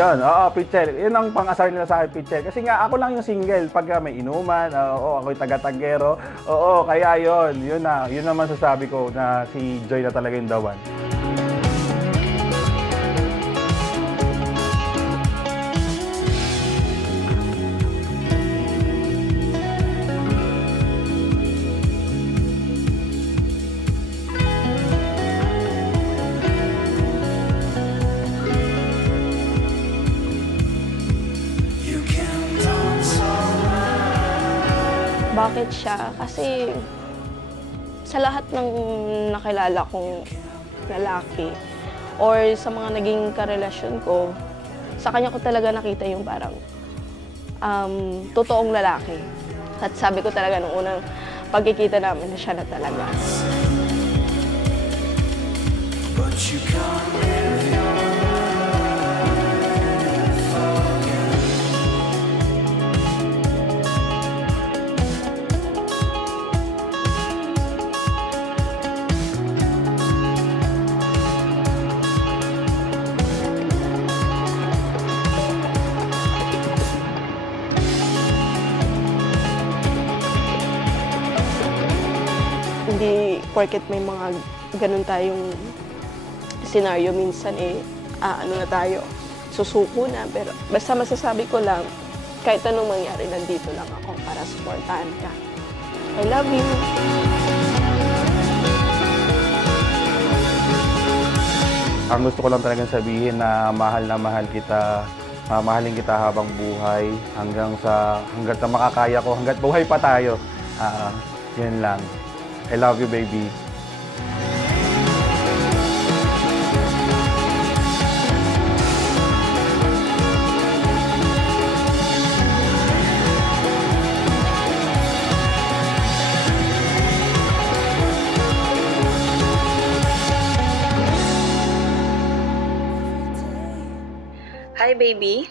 Yun, oo, pitchel. Yun ang pang-asar nila sa akin, pitchel. Kasi nga, ako lang yung single. Pagka may inuman, oo, ako'y taga-taggero. Oo, kaya yun. Yun na. Yun naman sasabi ko na si Joy na talaga yung the one. Bakit siya? Kasi sa lahat ng nakilala kong lalaki or sa mga naging karelasyon ko, sa kanya ko talaga nakita yung parang totoong lalaki. At sabi ko talaga nung unang pagkikita namin na siya na talaga. Hindi porket may mga ganun tayong senaryo minsan ano na tayo, susuko na. Pero basta masasabi ko lang, kahit anong mangyari, nandito lang ako para supportahan ka. I love you! Ang gusto ko lang talagang sabihin na mahal kita, mamahalin kita habang buhay, hanggang sa makakaya ko, hanggat buhay pa tayo. Yun lang. I love you, baby. Hi, baby.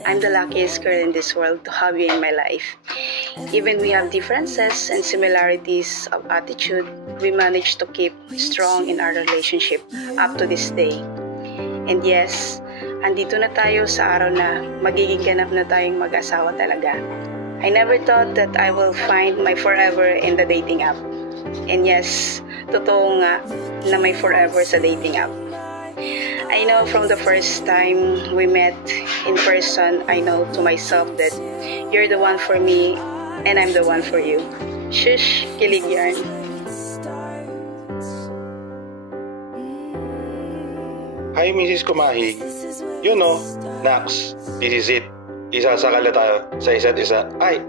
I'm the luckiest girl in this world to have you in my life. Even we have differences and similarities of attitude, we managed to keep strong in our relationship up to this day. And yes, andito na tayo sa araw na magiging ganap na tayong mag-asawa talaga. I never thought that I will find my forever in the dating app. And yes, totoo nga na may forever sa dating app. I know from the first time we met in person, I know to myself that you're the one for me and I'm the one for you. Shush, kilig yarn. Hi, Mrs. Kumahig. You know, Nax, this is it. Isasakal na tayo sa isa't isa. Ay,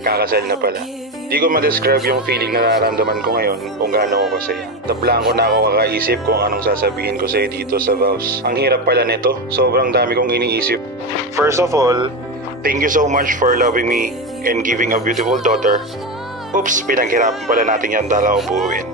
kakasal na pala. Di ko ma-describe yung feeling na nararamdaman ko ngayon kung gaano ako kasaya. Nablangko na ako kakaisip kung anong sasabihin ko sa'yo dito sa vows. Ang hirap pala nito. Sobrang dami kong iniisip. First of all, thank you so much for loving me and giving a beautiful daughter. Oops, pinaghirapan pala natin yan dahil ako buuin.